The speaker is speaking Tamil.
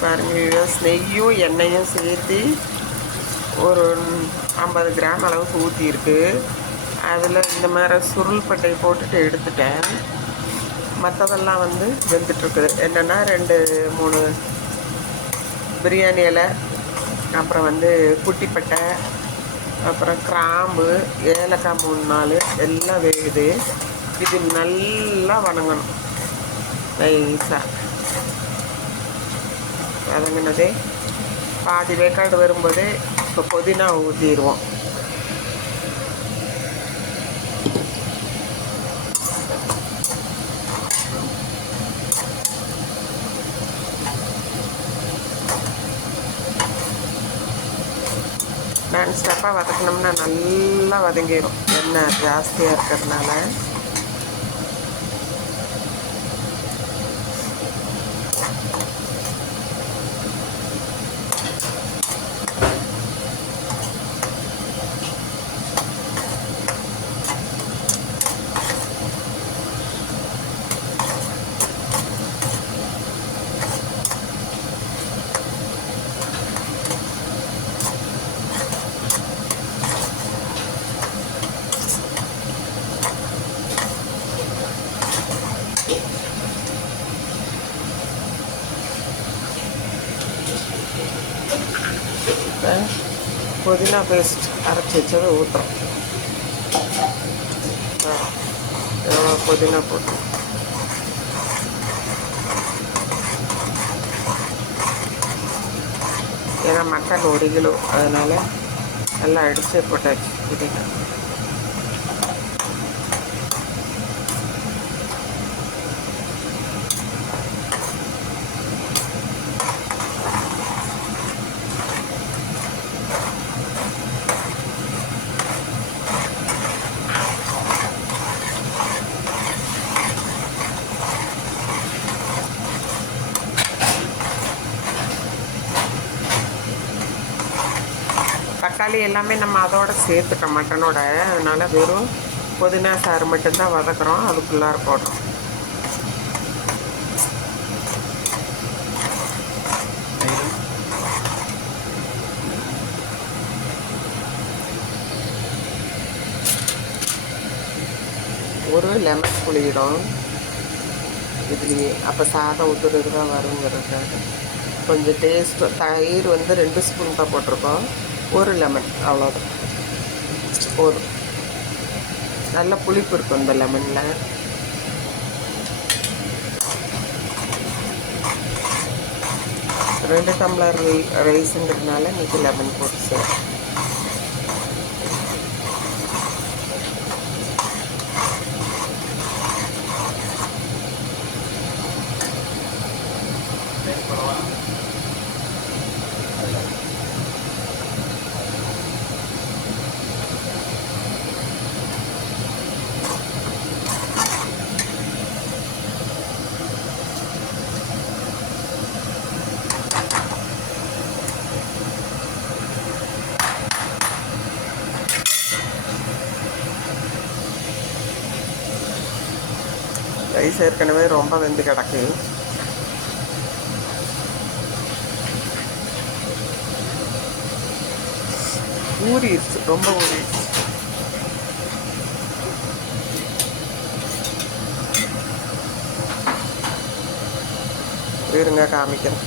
பாருங்க வியூவர்ஸ், நெய்யும் எண்ணெயும் சேர்த்து ஒரு 50 கிராம் அளவுக்கு ஊற்றிருக்கு. அதில் இந்த மாதிரி சுருள்பட்டை போட்டுட்டு எடுத்துட்டேன். மற்றதெல்லாம் வந்து வெந்துட்டுருக்குது. என்னென்னா 2-3 பிரியாணி இலை, அப்புறம் வந்து குட்டிப்பட்டை, அப்புறம் கிராம்பு, ஏலக்காய் 3-4 எல்லாம் வேகுது. இது நல்லா வணங்கணும். நைஸாக வதங்கினதே பாதி வேக்காடு வரும்போதே இப்போ புதினா ஊற்றிடுவோம். நான் ஸ்டெப்பாக வதக்கினோம்னா நல்லா வதங்கிடும், எண்ணெய் ஜாஸ்தியாக இருக்கிறதுனால. புதினா பேஸ்ட் அரைச்சி வச்சதை ஊற்றுறோம். புதினா போட்டு ஏன்னா மட்டன் 1 கிலோ, அதனால் நல்லா அடித்து போட்டாச்சு புதினா. தக்காளி எல்லாமே நம்ம அதோடு சேர்த்துட்டோம் மட்டனோட, அதனால் வெறும் புதினா சாறு மட்டும்தான் வதக்குறோம், அதுக்குள்ளார போடுறோம். ஒரு லெமன் புளியிடும் இதுலேயே, அப்போ சாதம் ஊற்றுறது தான் வருங்கிறதுக்காக. கொஞ்சம் டேஸ்ட்டு. தயிர் வந்து 2 ஸ்பூன் தான் போட்டிருக்கோம். ஒரு லெமன் அவ்வளோதான் போதும். நல்ல புளிப்பு இருக்கும் இந்த லெமனில். ரெண்டு டம்ளர் ரைஸுங்கிறதுனால இன்றைக்கி லெமன் போட்டு செய்யும். ரைஸ் ஏற்கனவே ரொம்ப வெந்து கிடக்கு. ஊறிடுச்சு, ரொம்ப ஊறிடுச்சு. இருங்க காமிக்கிறேன்.